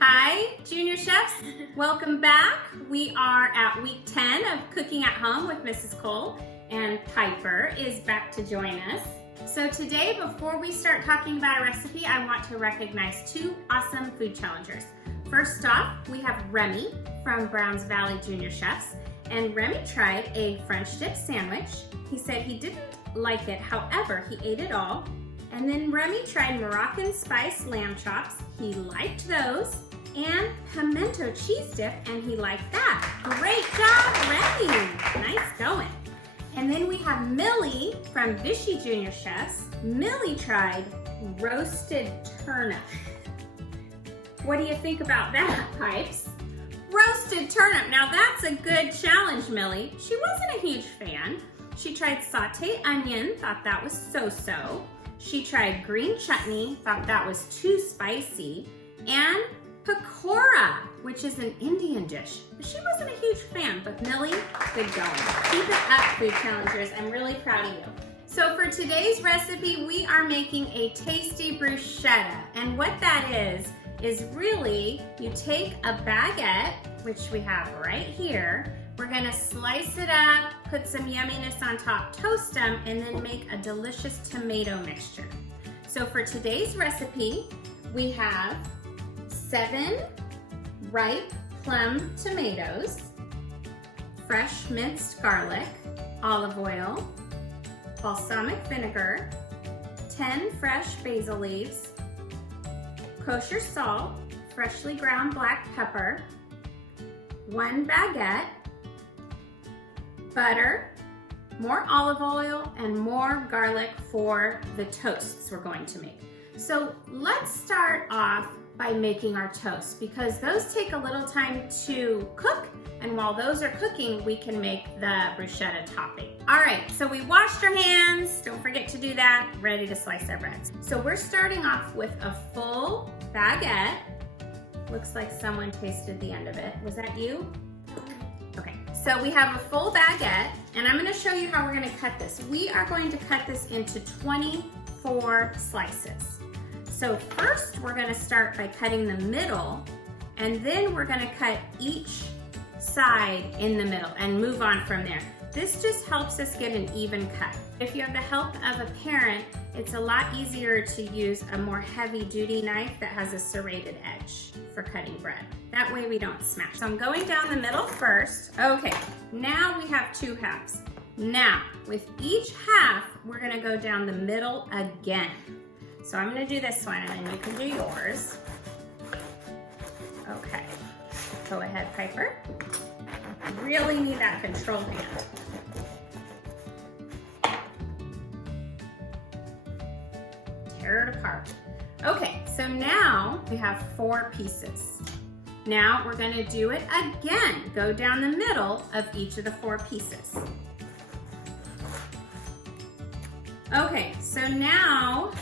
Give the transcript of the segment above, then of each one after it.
Hi, Junior Chefs. Welcome back. We are at week 10 of Cooking at Home with Mrs. Cole, and Piper is back to join us. So today, before we start talking about a recipe, I want to recognize two awesome food challengers. First off, we have Remy from Browns Valley Junior Chefs, and Remy tried a French dip sandwich. He said he didn't like it, however, he ate it all. And then Remy tried Moroccan spice lamb chops. He liked those. And pimento cheese dip, and he liked that. Great job, Remy. Nice going. And then we have Millie from Vichy Junior Chefs. Millie tried roasted turnip. What do you think about that, Pipes? Roasted turnip. Now that's a good challenge, Millie. She wasn't a huge fan. She tried sauteed onion, thought that was so-so. She tried green chutney, thought that was too spicy. And pakora, which is an Indian dish. She wasn't a huge fan, but Millie, good going. Keep it up, food challengers. I'm really proud of you. So for today's recipe, we are making a tasty bruschetta. And what that is really, you take a baguette, which we have right here. We're gonna slice it up, put some yumminess on top, toast them, and then make a delicious tomato mixture. So for today's recipe, we have 7 ripe plum tomatoes, fresh minced garlic, olive oil, balsamic vinegar, 10 fresh basil leaves, kosher salt, freshly ground black pepper, 1 baguette, butter, more olive oil, and more garlic for the toasts we're going to make. So let's start off by making our toasts, because those take a little time to cook, and while those are cooking, we can make the bruschetta topping. All right, so we washed our hands, don't forget to do that, ready to slice our breads. So we're starting off with a full baguette. Looks like someone tasted the end of it. Was that you? Okay, so we have a full baguette, and I'm gonna show you how we're gonna cut this. We are going to cut this into 24 slices. So first, we're gonna start by cutting the middle, and then we're gonna cut each side in the middle and move on from there. This just helps us get an even cut. If you have the help of a parent, it's a lot easier to use a more heavy-duty knife that has a serrated edge for cutting bread. That way we don't smash. So I'm going down the middle first. Okay, now we have 2 halves. Now, with each half, we're gonna go down the middle again. So I'm gonna do this one, and then you can do yours. Okay, go ahead, Piper. You really need that control hand. Tear it apart. Okay, so now we have 4 pieces. Now we're gonna do it again. Go down the middle of each of the 4 pieces. Okay, so now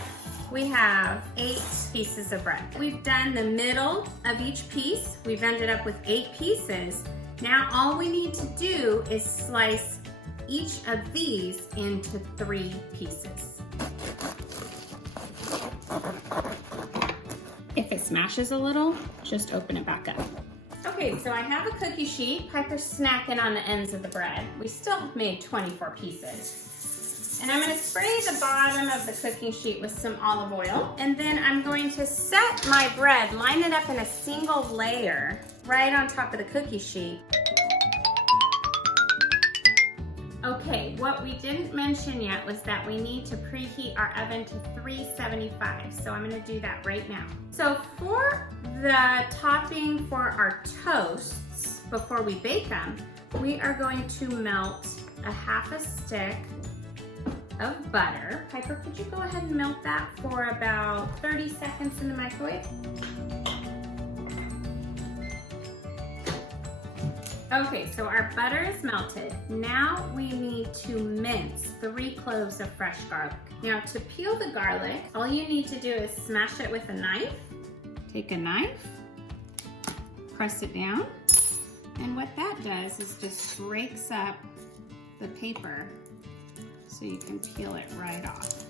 we have 8 pieces of bread. We've done the middle of each piece. We've ended up with 8 pieces. Now all we need to do is slice each of these into 3 pieces. If it smashes a little, just open it back up. Okay, so I have a cookie sheet. Piper's snacking on the ends of the bread. We still made 24 pieces. And I'm gonna spray the bottom of the cooking sheet with some olive oil. And then I'm going to set my bread, line it up in a single layer right on top of the cookie sheet. Okay, what we didn't mention yet was that we need to preheat our oven to 375. So I'm gonna do that right now. So for the topping for our toasts, before we bake them, we are going to melt a half a stick of butter. Piper, could you go ahead and melt that for about 30 seconds in the microwave? Okay, so our butter is melted. Now we need to mince 3 cloves of fresh garlic. Now to peel the garlic, all you need to do is smash it with a knife. Take a knife, press it down, and what that does is just breaks up the paper so you can peel it right off.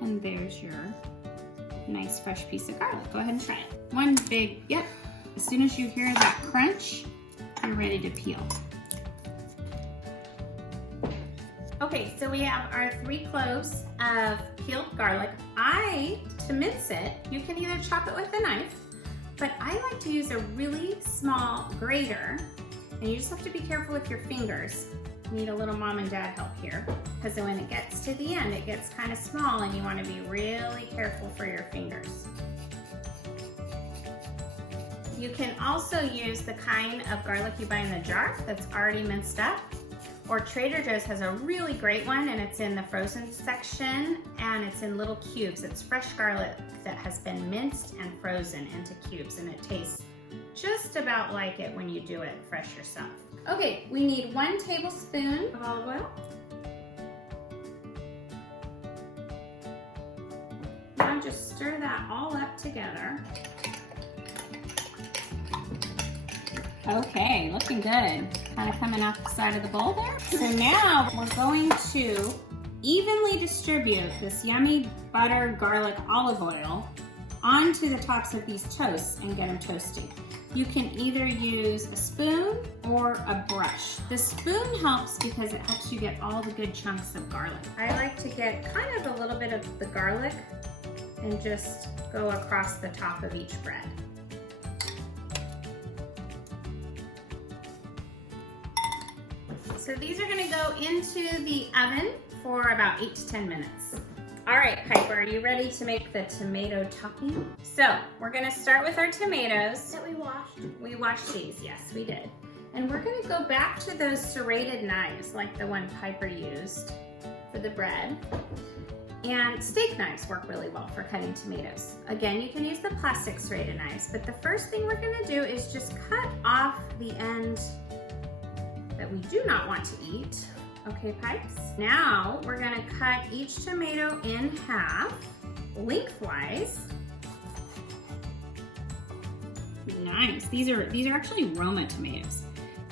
And there's your nice fresh piece of garlic. Go ahead and try it. One big, yep. As soon as you hear that crunch, you're ready to peel. Okay, so we have our 3 cloves of peeled garlic. To mince it, you can either chop it with a knife, but I like to use a really small grater, and you just have to be careful with your fingers. You need a little mom and dad help here, because when it gets to the end, it gets kind of small and you want to be really careful for your fingers. You can also use the kind of garlic you buy in the jar that's already minced up, or Trader Joe's has a really great one, and it's in the frozen section, and it's in little cubes. It's fresh garlic that has been minced and frozen into cubes, and it tastes just about like it when you do it fresh yourself. Okay, we need 1 tablespoon of olive oil. Now just stir that all up together. Okay, looking good. Kind of coming off the side of the bowl there. So now we're going to evenly distribute this yummy butter, garlic, olive oil onto the tops of these toasts and get them toasty. You can either use a spoon or a brush. The spoon helps because it helps you get all the good chunks of garlic. I like to get kind of a little bit of the garlic and just go across the top of each bread. So these are gonna go into the oven for about 8 to 10 minutes. All right, Piper, are you ready to make the tomato topping? So we're gonna start with our tomatoes. That we washed. We washed these, yes, we did. And we're gonna go back to those serrated knives like the one Piper used for the bread. And steak knives work really well for cutting tomatoes. Again, you can use the plastic serrated knives, but the first thing we're gonna do is just cut off the end that we do not want to eat. Okay, Pipes? Now we're gonna cut each tomato in half, lengthwise. Nice, these are actually Roma tomatoes.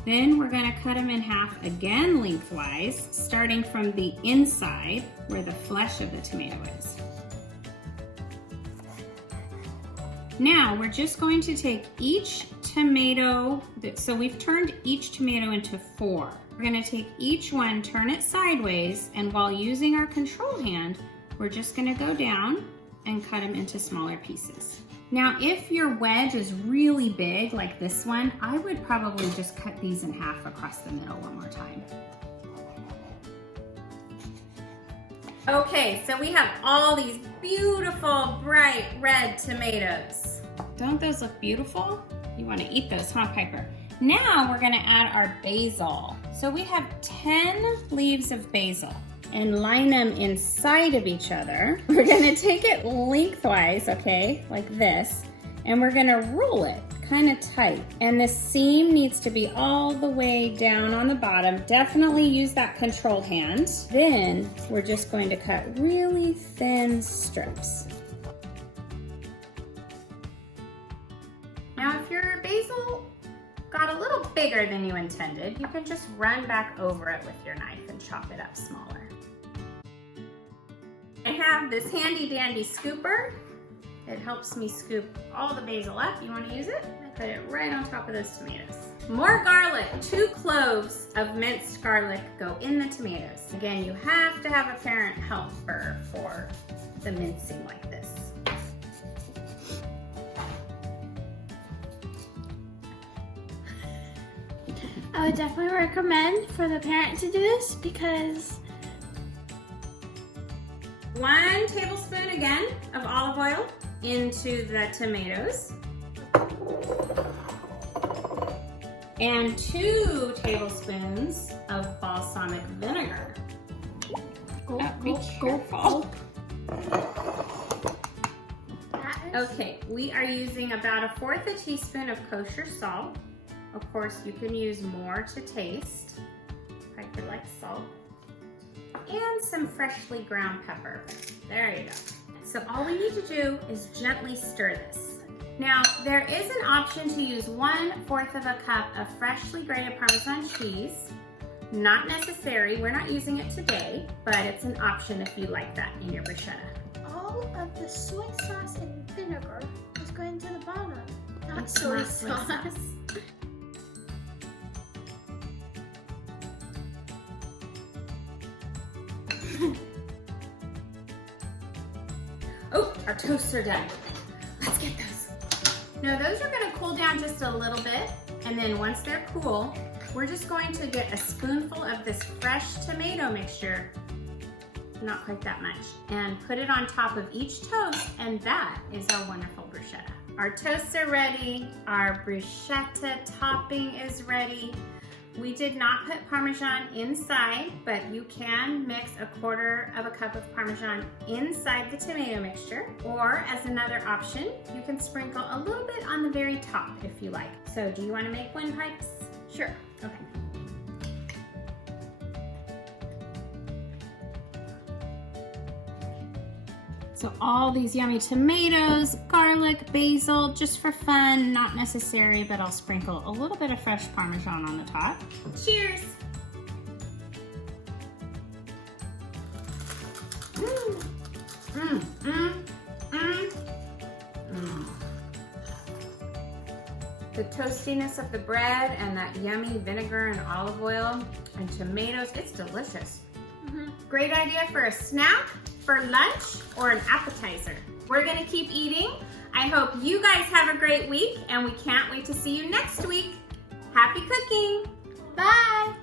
Then we're gonna cut them in half again lengthwise, starting from the inside where the flesh of the tomato is. Now we're just going to take each tomato, so we've turned each tomato into 4. We're gonna take each one, turn it sideways, and while using our control hand, we're just gonna go down and cut them into smaller pieces. Now, if your wedge is really big, like this one, I would probably just cut these in half across the middle one more time. Okay, so we have all these beautiful, bright red tomatoes. Don't those look beautiful? You want to eat those, huh, Piper? Now we're gonna add our basil. So we have 10 leaves of basil and line them inside of each other. We're gonna take it lengthwise, okay, like this, and we're gonna roll it kind of tight. And the seam needs to be all the way down on the bottom. Definitely use that control hand. Then we're just going to cut really thin strips. Now, if your basil got a little bigger than you intended, you can just run back over it with your knife and chop it up smaller. I have this handy dandy scooper. It helps me scoop all the basil up. You want to use it? I put it right on top of those tomatoes. More garlic. 2 cloves of minced garlic go in the tomatoes. Again, you have to have a parent helper for the mincing like this. I would definitely recommend for the parent to do this because 1 tablespoon again of olive oil into the tomatoes. And 2 tablespoons of balsamic vinegar. Be careful. Okay, we are using about 1/4 teaspoon of kosher salt. Of course, you can use more to taste. Piper likes salt. And some freshly ground pepper. There you go. So all we need to do is gently stir this. Now, there is an option to use 1/4 of a cup of freshly grated Parmesan cheese. Not necessary, we're not using it today, but it's an option if you like that in your bruschetta. all of the soy sauce and vinegar is going to the bottom, not It's soy not soy sauce. Oh, our toasts are done. Let's get those. Now those are gonna cool down just a little bit, and then once they're cool, we're just going to get a spoonful of this fresh tomato mixture, not quite that much, and put it on top of each toast, and that is our wonderful bruschetta. Our toasts are ready, our bruschetta topping is ready. We did not put Parmesan inside, but you can mix 1/4 cup of Parmesan inside the tomato mixture, or as another option, you can sprinkle a little bit on the very top if you like. So do you want to make one, Pipes? Sure. Okay. So all these yummy tomatoes, garlic, basil, just for fun, not necessary, but I'll sprinkle a little bit of fresh Parmesan on the top. Cheers! Mm. Mm, mm, mm, mm. The toastiness of the bread and that yummy vinegar and olive oil and tomatoes, it's delicious. Great idea for a snack, for lunch, or an appetizer. We're gonna keep eating. I hope you guys have a great week, and we can't wait to see you next week. Happy cooking! Bye!